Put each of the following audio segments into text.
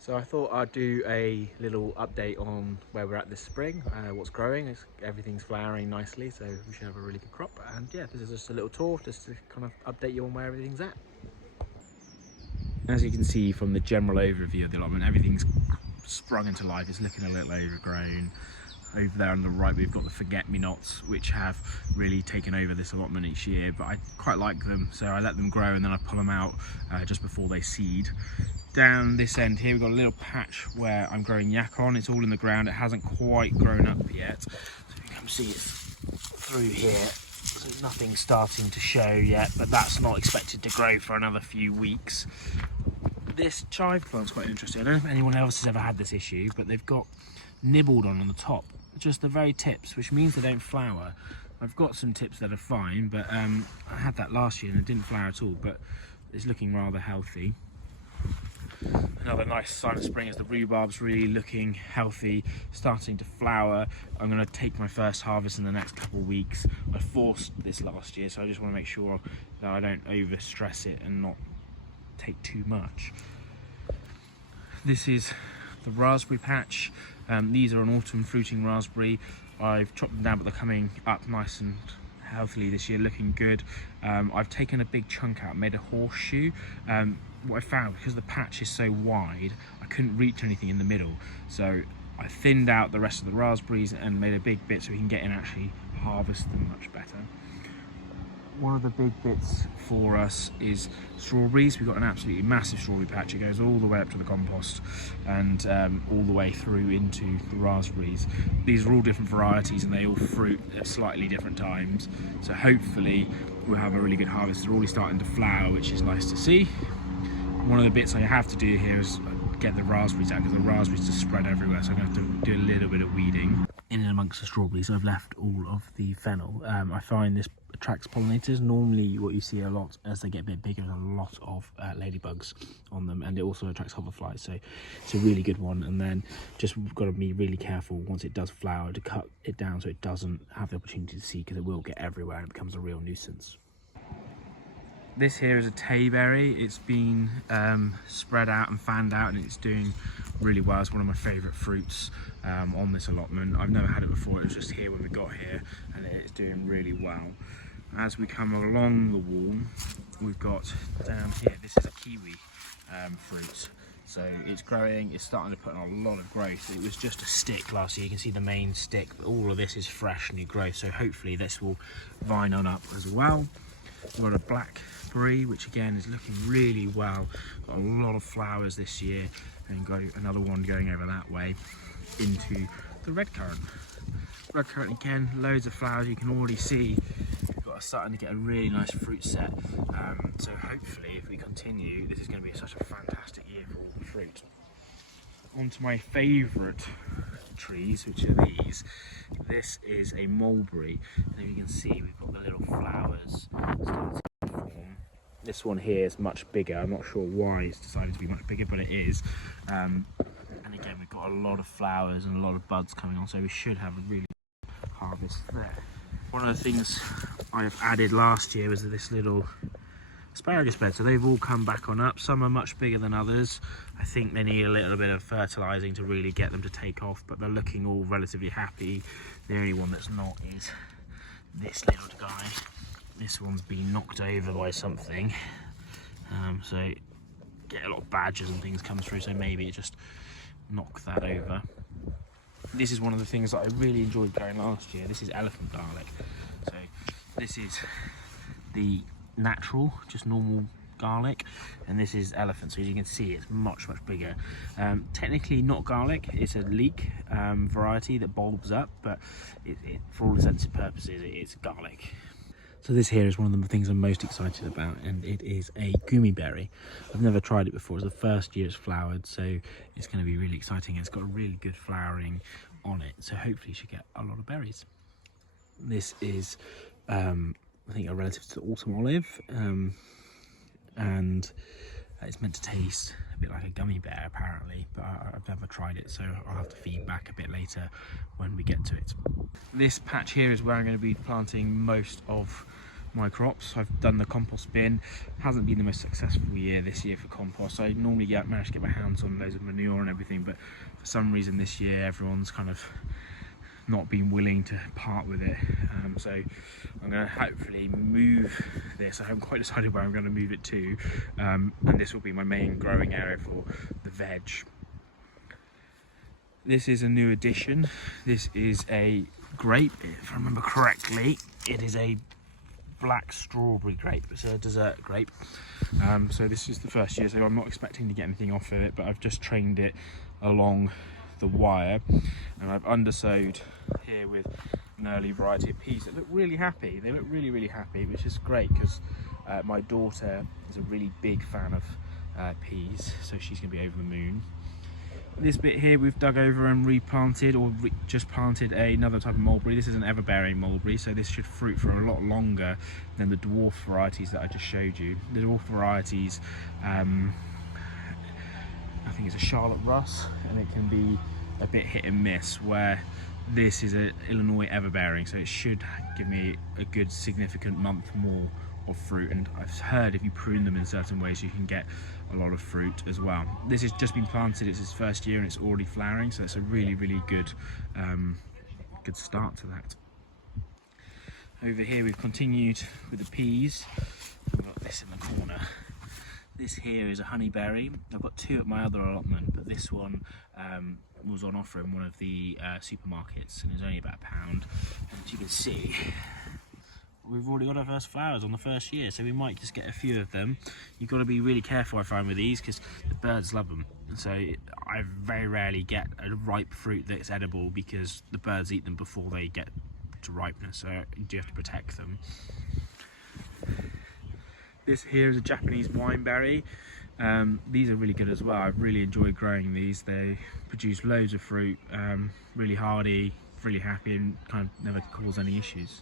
So I thought I'd do a little update on where we're at this spring, what's growing. Everything's flowering nicely, so we should have a really good crop. And yeah, this is just a little tour just to kind of update you on where everything's at. As you can see from the general overview of the allotment, everything's sprung into life. It's looking a little overgrown. Over there on the right we've got the forget-me-nots, which have really taken over this allotment each year, but I quite like them, so I let them grow and then I pull them out just before they seed. Down this end here we've got a little patch where I'm growing yak on. It's all in the ground, it hasn't quite grown up yet, so you can come see it's through here, so nothing's starting to show yet, but that's not expected to grow for another few weeks. This chive plant's quite interesting. I don't know if anyone else has ever had this issue, but they've got nibbled on the top, just the very tips, which means they don't flower. I've got some tips that are fine, but I had that last year and it didn't flower at all, but it's looking rather healthy. Another nice sign of spring is the rhubarb's really looking healthy, starting to flower. I'm going to take my first harvest in the next couple of weeks. I forced this last year, so I just want to make sure that I don't over stress it and not take too much. This is the raspberry patch. These are an autumn fruiting raspberry. I've chopped them down, but they're coming up nice and healthily this year, looking good. I've taken a big chunk out, made a horseshoe. What I found, because the patch is so wide, I couldn't reach anything in the middle, so I thinned out the rest of the raspberries and made a big bit so we can get in and actually harvest them much better. One of the big bits for us is strawberries. We've got an absolutely massive strawberry patch. It goes all the way up to the compost and all the way through into the raspberries. These are all different varieties and they all fruit at slightly different times. So hopefully we'll have a really good harvest. They're already starting to flower, which is nice to see. One of the bits I have to do here is get the raspberries out because the raspberries just spread everywhere. So I'm going to have to do a little bit of weeding. In and amongst the strawberries, I've left all of the fennel. I find this attracts pollinators. Normally what you see a lot as they get a bit bigger, there's a lot of ladybugs on them, and it also attracts hoverflies, so it's a really good one. And then just got to be really careful once it does flower to cut it down so it doesn't have the opportunity to seed, because it will get everywhere and it becomes a real nuisance. This here is a tayberry. It's been spread out and fanned out and it's doing really well. It's one of my favourite fruits on this allotment. I've never had it before, it was just here when we got here, and it's doing really well. As we come along the wall, we've got down here, this is a kiwi fruit. So it's growing, it's starting to put on a lot of growth. It was just a stick last year, you can see the main stick, but all of this is fresh new growth, so hopefully this will vine on up as well. We've got a blackberry, which again is looking really well. Got a lot of flowers this year, and got another one going over that way into the red currant. Red currant again, loads of flowers. You can already see we've got starting to get a really nice fruit set. So hopefully, if we continue, this is going to be such a fantastic year for all the fruit. On to my favourite trees, which are these. This is a mulberry, and you can see we've got the little flowers starting to form. This one here is much bigger. I'm not sure why it's decided to be much bigger, but it is. And again, we've got a lot of flowers and a lot of buds coming on, so we should have a really good harvest there. One of the things I've added last year was this little asparagus bed, so they've all come back on up. Some are much bigger than others. I think they need a little bit of fertilizing to really get them to take off, but they're looking all relatively happy. The only one that's not is this little guy. This one's been knocked over by something, so get a lot of badgers and things come through, so maybe it just knocked that over. This is one of the things that I really enjoyed growing last year. This is elephant garlic. So this is the natural, just normal garlic, and this is elephant, so as you can see it's much bigger. Technically not garlic, it's a leek variety that bulbs up, but for all intents and purposes it's garlic. So this here is one of the things I'm most excited about, and it is a gummy berry. I've never tried it before. It's the first year it's flowered, so it's going to be really exciting. It's got a really good flowering on it, so hopefully you should get a lot of berries. This is I think a relative to the autumn olive, and it's meant to taste a bit like a gummy bear apparently, but I've never tried it, so I'll have to feed back a bit later when we get to it. This patch here is where I'm going to be planting most of my crops. I've done the compost bin. Hasn't been the most successful year this year for compost. I normally manage to get my hands on loads of manure and everything, but for some reason this year everyone's kind of not been willing to part with it. So I'm going to hopefully move this. I haven't quite decided where I'm going to move it to, and this will be my main growing area for the veg. This is a new addition. This is a grape, if I remember correctly. It is a black strawberry grape. It's a dessert grape. So this is the first year, so I'm not expecting to get anything off of it, but I've just trained it along the wire, and I've undersowed here with an early variety of peas that look really happy. They look really happy, which is great because my daughter is a really big fan of peas, so she's going to be over the moon. This bit here we've dug over and replanted, or just planted another type of mulberry. This is an ever-bearing mulberry, so this should fruit for a lot longer than the dwarf varieties that I just showed you. The dwarf varieties, I think it's a Charlotte Russ, and it can be a bit hit and miss, where this is an Illinois ever-bearing, so it should give me a good significant month more of fruit. And I've heard if you prune them in certain ways you can get a lot of fruit as well. This has just been planted, it's its first year and it's already flowering, so it's a really good good start to that. Over here we've continued with the peas. We've got this in the corner. This here is a honeyberry. I've got two at my other allotment, but this one was on offer in one of the supermarkets and is only about £1. And as you can see, we've already got our first flowers on the first year, so we might just get a few of them. You've got to be really careful, I find, with these because the birds love them. So I very rarely get a ripe fruit that's edible because the birds eat them before they get to ripeness, so you do have to protect them. This here is a Japanese wineberry. These are really good as well. I've really enjoyed growing these. They produce loads of fruit, really hardy, really happy, and kind of never cause any issues.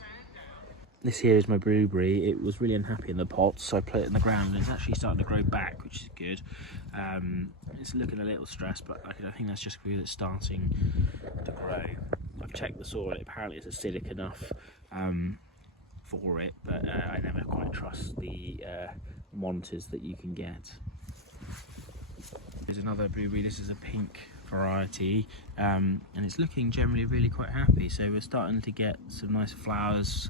This here is my blueberry. It was really unhappy in the pots, so I put it in the ground, and it's actually starting to grow back, which is good. It's looking a little stressed, but I think that's just because it's starting to grow. I've checked the soil, apparently it's acidic enough for it, but I never quite trust the monitors that you can get. There's another blueberry. This is a pink variety, and it's looking generally really quite happy, so we're starting to get some nice flowers,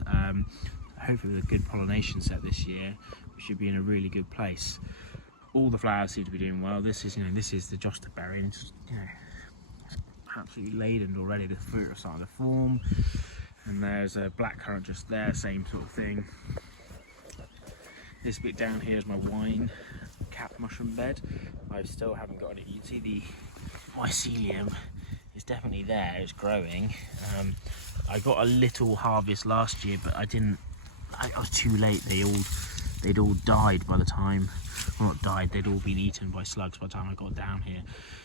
hopefully with a good pollination set this year. We should be in a really good place. All the flowers seem to be doing well. This is the Josterberry, and it's absolutely laden already. The fruit are starting to form, and there's a blackcurrant just there, same sort of thing. This bit down here is my wine cap mushroom bed. I still haven't got any. You can see the mycelium is definitely there, it's growing. I got a little harvest last year, but I was too late. They'd all died by the time, well, not died, they'd all been eaten by slugs by the time I got down here.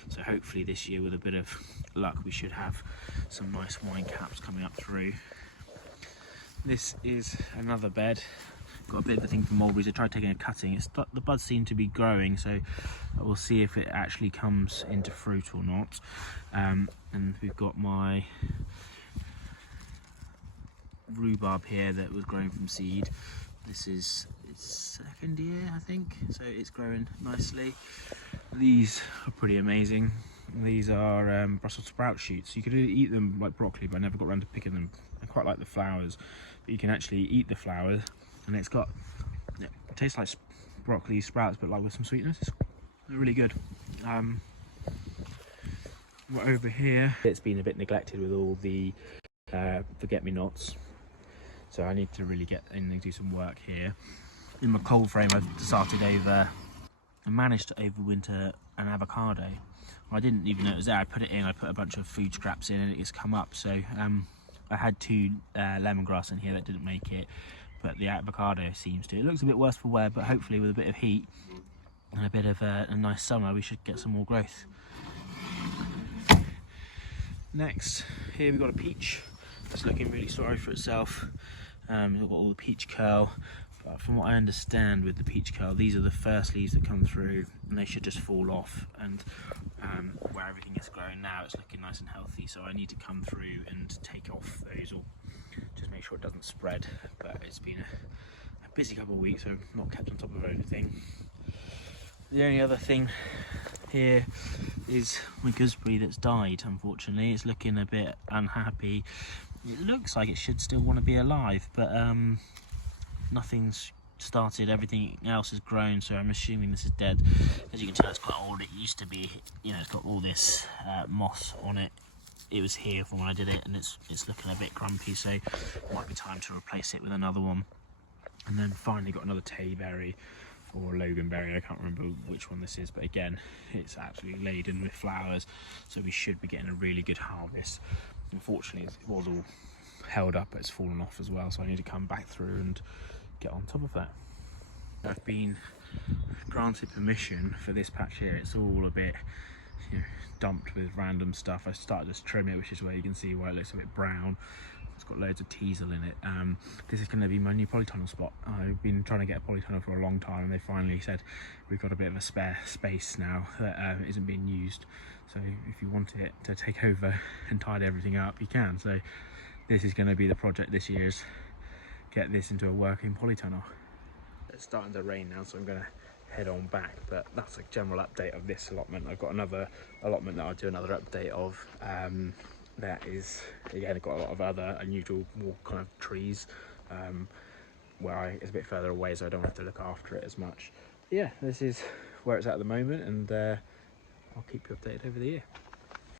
So hopefully this year, with a bit of luck, we should have some nice wine caps coming up through. This is another bed. Got a bit of a thing for mulberries. I tried taking a cutting. The buds seem to be growing, so we'll see if it actually comes into fruit or not. And we've got my rhubarb here that was growing from seed. This is its second year, I think, so it's growing nicely. These are pretty amazing. These are Brussels sprout shoots. You could eat them like broccoli, but I never got around to picking them. I quite like the flowers, but you can actually eat the flowers, and it's got, it tastes like broccoli sprouts, but like with some sweetness. It's really good. Right over here, it's been a bit neglected with all the forget-me-nots, so I need to really get in and do some work here. In my cold frame, I've started I managed to overwinter an avocado. I didn't even know it was there. I put it in, I put a bunch of food scraps in, and it's come up. So I had two lemongrass in here that didn't make it, but the avocado seems to. It looks a bit worse for wear, but hopefully with a bit of heat and a bit of a nice summer, we should get some more growth. Next, here we've got a peach that's looking really sorry for itself. We've got all the peach curl, but from what I understand with the peach curl, these are the first leaves that come through, and they should just fall off. And where everything is growing now, it's looking nice and healthy, so I need to come through and take off those, or just make sure it doesn't spread. But it's been busy couple of weeks, so I've not kept on top of everything. The only other thing here is my gooseberry that's died, unfortunately. It's looking a bit unhappy. It looks like it should still want to be alive, but nothing's started. Everything else has grown, so I'm assuming this is dead. As you can tell, it's quite old. It used to be, you know, it's got all this moss on it. It was here from when I did it, and it's looking a bit grumpy, so it might be time to replace it with another one. And then finally got another tayberry or loganberry, I can't remember which one this is, but again, it's absolutely laden with flowers, so we should be getting a really good harvest. Unfortunately, it was all held up, but it's fallen off as well, so I need to come back through and get on top of that. I've been granted permission for this patch here. It's all a bit, you know, dumped with random stuff. I started to trim it, which is where you can see why it looks a bit brown. It's got loads of teasel in it. This is going to be my new polytunnel spot. I've been trying to get a polytunnel for a long time, and they finally said we've got a bit of a spare space now that isn't being used. So if you want it to take over and tidy everything up, you can. So this is going to be the project this year, is get this into a working polytunnel. It's starting to rain now, so I'm going to head on back, but that's a general update of this allotment. I've got another allotment that I'll do another update of. That is, again, I've got a lot of other unusual, more kind of trees where it's a bit further away, so I don't have to look after it as much. But yeah, this is where it's at the moment, and I'll keep you updated over the year.